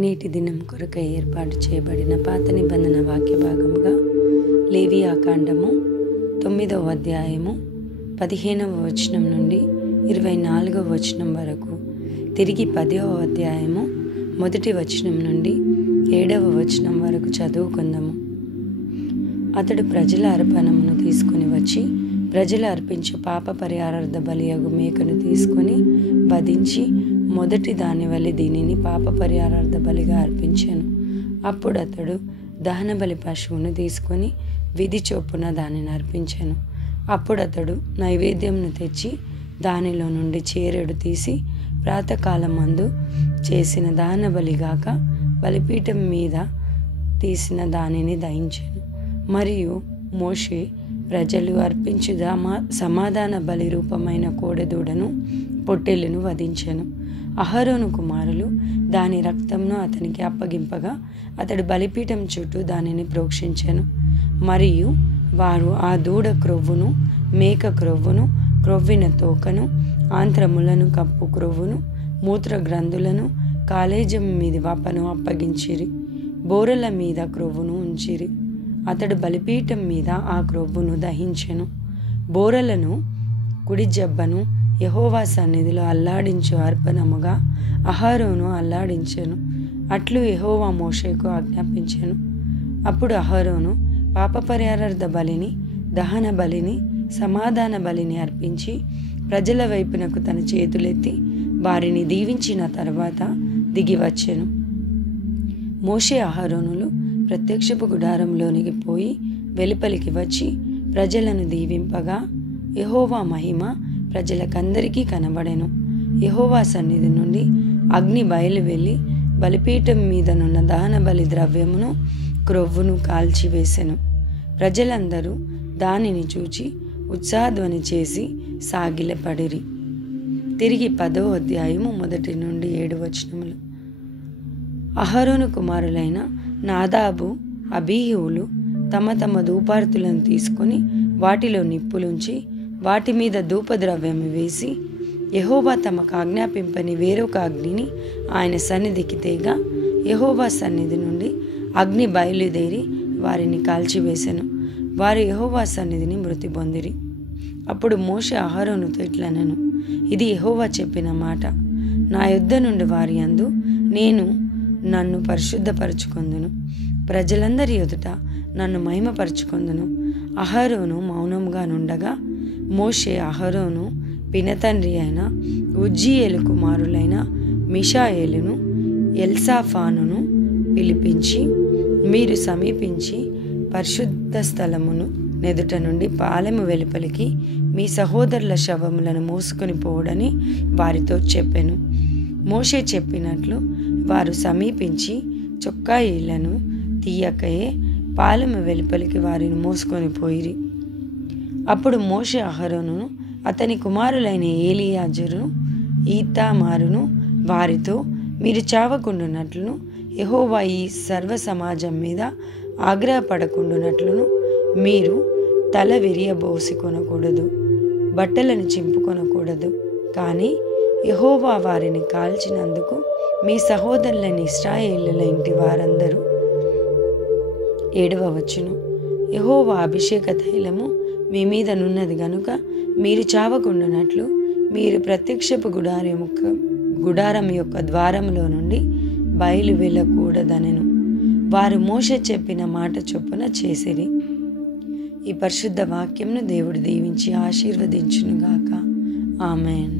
నేటి దినం కొరకై ఏర్పాటు చేయబడిన పాత నిబంధన వాక్య భాగముగా లేవియాకాండము 9వ అధ్యాయము 15వ వచనం నుండి 24వ వచనం వరకు, తిరిగి 10వ అధ్యాయము 1వ వచనం నుండి 7వ వచనం వరకు చదువుకుందాము. అతడు ప్రజల అర్పణమును తీసుకుని వచ్చి ప్రజలు అర్పించు పాప పరిహారార్థ బలియగు మేకను తీసుకొని వధించి మొదటి దాని వలె దీనిని పాప పరిహారార్థ బలిగా అర్పించాను. అప్పుడు అతడు దహన బలి పశువును తీసుకొని విధి చొప్పున దానిని అర్పించాను. అప్పుడు అతడు నైవేద్యంను తెచ్చి దానిలో నుండి చేరెడు తీసి ప్రాతకాలం మందు చేసిన దహన బలిగాక బలిపీఠం మీద తీసిన దానిని దహించాను. మరియు మోషే ప్రజలు అర్పించు సమాధాన బలి రూపమైన కోడెదూడను పొట్టేలును వధించెను. అహరోను కుమారులు దాని రక్తంను అతనికి అప్పగింపగా అతడు బలిపీఠం చుట్టూ దానిని ప్రోక్షించెను. మరియు వారు ఆ దూడ క్రొవ్వును, మేక క్రొవ్వును, క్రొవ్విన తోకను, ఆంత్రములను కప్పు క్రొవ్వును, మూత్ర గ్రంథులను, కాలేజం మీది వపను అప్పగించిరి. బోరల మీద క్రొవ్వును ఉంచిరి. అతడు బలిపీఠం మీద ఆ క్రొవ్వును దహించెను. బోరలను కుడి జబ్బను యెహోవా సన్నిధిలో అల్లాడించు అర్పణముగా అహరోను అల్లాడించెను. అట్లు యెహోవా మోషేకు ఆజ్ఞాపించెను. అప్పుడు అహరోను పాప పరిహారార్థ బలిని, దహన బలిని, సమాధాన బలిని అర్పించి ప్రజల వైపునకు తన చేతులెత్తి వారిని దీవించిన తర్వాత దిగి వచ్చెను. మోషే అహరోనులు ప్రత్యక్షపు గుడారంలోనికి పోయి వెలుపలికి వచ్చి ప్రజలను దీవింపగా యెహోవా మహిమ ప్రజలకందరికీ కనబడెను. యెహోవా సన్నిధి నుండి అగ్ని బయలు వెళ్ళి బలిపీఠం మీదనున్న దహన బలి ద్రవ్యమును, క్రొవ్వును కాల్చివేసెను. ప్రజలందరూ దానిని చూచి ఉత్సాహధ్వని చేసి సాగిలపడిరి. తిరిగి 10వ అధ్యాయము 1 నుండి 7 వచనములు. అహరోను కుమారులైన నాదాబు, అబీహువులు తమ తమ ధూపార్తులను తీసుకొని వాటిలో నిప్పులుంచి వాటి మీద ధూపద్రవ్యము వేసి యెహోవా తమకు ఆజ్ఞాపింపని వేరొక అగ్నిని ఆయన సన్నిధికి తేగా యెహోవా సన్నిధి నుండి అగ్ని బయలుదేరి వారిని కాల్చివేసెను. వారు యెహోవా సన్నిధిని మృతి పొందిరి. అప్పుడు మోషే అహరోనుతో ఇట్లనెను, ఇది యెహోవా చెప్పిన మాట. నా యొద్ద నుండి వారి యందు నేను నన్ను పరిశుద్ధపరచుకొందును, ప్రజలందరి ఎదుట నన్ను మహిమపరచుకొందును. అహరోను మౌనంగా నుండగా మోషే అహరోను పినతండ్రి అయిన ఉజ్జీయేలు కుమారులైన మిషాయేలును, ఎల్సాఫానును పిలిపించి, మీరు సమీపించి పరిశుద్ధ స్థలమును నెదుట నుండి పాలెము వెలుపలికి మీ సహోదరుల శవములను మోసుకొని పోవడని వారితో చెప్పెను. మోషే చెప్పినట్లు వారు సమీపించి చొక్కాయిలను తీయకయే పాలెము వెలుపలికి వారిని మోసుకొని పోయిరి. అప్పుడు మోషే అహరోనును అతని కుమారులైన ఏలియాజరును, ఈతామారును వారితో, మీరు చావకుండునట్లును యెహోవా ఈ సర్వ సమాజం మీద ఆగ్రహపడకుండునట్లును మీరు తల విరియబోసుకొనకూడదు, బట్టలను చింపుకొనకూడదు. కానీ యెహోవా వారిని కాల్చినందుకు మీ సహోదరులైన ఇశ్రాయేలుల ఇంటి వారందరూ 7వ వచనం, యెహోవా అభిషేక తైలము మీ మీద నున్నది గనుక మీరు చావకుండానట్లు మీరు ప్రత్యక్షపు గుడారం యొక్క ద్వారములో నుండి బయలు వెళ్ళకూడదనెను. వారు మోషే చెప్పిన మాట చొప్పున చేసిరి. ఈ పరిశుద్ధ వాక్యంను దేవుడు దీవించి ఆశీర్వదించునుగాక. ఆమెన్.